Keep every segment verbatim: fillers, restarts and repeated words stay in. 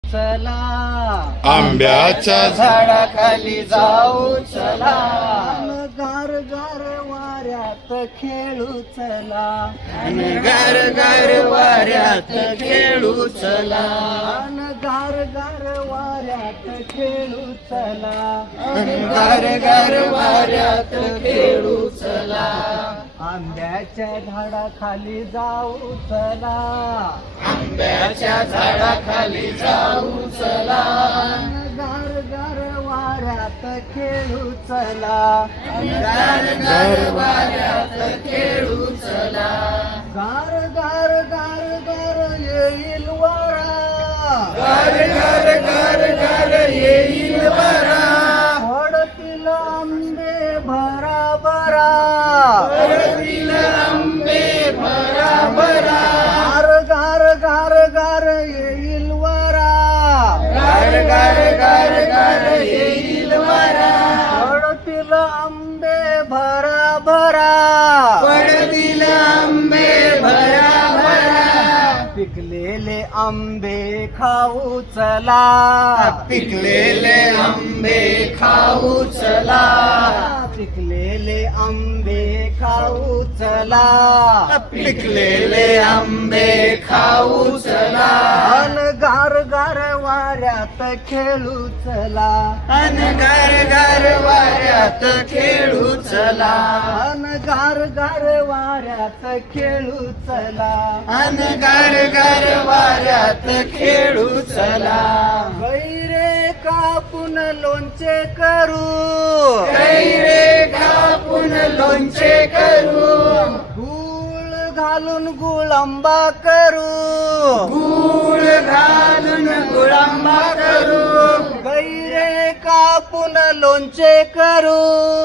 चला, आंब्याच्या झाडाखाली जाऊ चला, गार गार वाऱ्यात खेळू चला, गार गार वाऱ्यात खेळू चला, गार गार वाऱ्यात खेळू चला, गार गार वाऱ्यात खेळू चला, आंब्याच्या झाडाखाली जाऊ चला, आंब्याच्या झाडाखाली जाऊ चला, गार गार वाऱ्यात खेळू चला, गार गार वाऱ्यात खेळू चला, गार गार गार गार येईल वारा, गार गार गार गार येईल वारा, पडतील आंबे भरा भरा, पडतील आंबे भरा भरा, गार गार गार गार येईल वारा, गार गार गार गार येईल वारा, पडतील आंबे भरा भरा, पडतील आंबे भरा भरा, पिकलेले आंबे खाऊ चला, पिकलेले आंबे खाऊ चला, पिकलेले आंबे खाऊ चला, पिकलेले आंबे खाऊ चला, अन गार गार वाऱ्यात खेळू चला, अन गार गार वाऱ्यात खेळू चला, अन गार गार वाऱ्यात खेळू चला, अन गार गार वाऱ्यात खेळू चला, गैरे कापून लोणचे करू, गैरे कापून लोणचे करू, गूळ घालून गुळंबा करू, गूळ घालून गुळंबा करू, गैरे कापून लोणचे करू,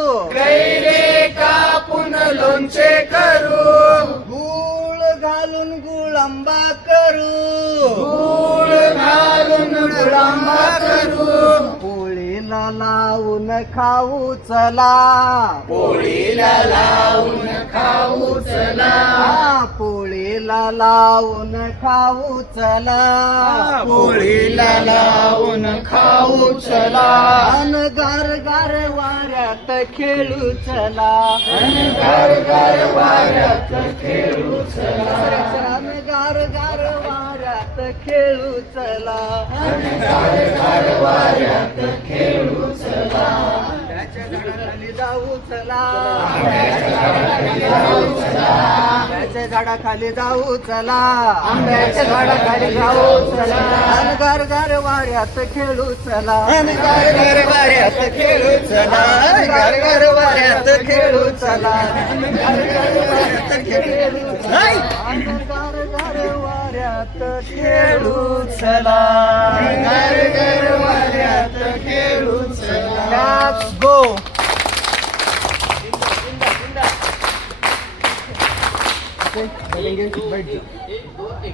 गैरे कापून लोणचे करू, गूळ घालून गुळंबा करू, गूळ घालून गुळंबा करू, पोळीला लावून खाऊ चला, पोळीला लावून खाऊ चला, पोळीला लावून खाऊ चला, पोळीला लावून खाऊ चला, अन गार गार वाऱ्यात खेळू चला, अन गार गार वाऱ्यात खेळू चला, अन गार गार वाऱ्यात खेळू चला, अन गार गार वाऱ्यात खेळू चला, आंब्याच्या झाडाखाली जाऊ चला, आंब्याच्या झाडाखाली जाऊ चला, आंब्याच्या झाडाखाली जाऊ चला, अन गार गार वाऱ्यात खेळू चला, अन गार गार वाऱ्यात खेळू चला, गार गार वाऱ्यात खेळू चला, गार गार वाऱ्यात खेळू चला, गार गार वाऱ्यात खेळू चला, गार गार वाऱ्यात खेळू चला. Let's go.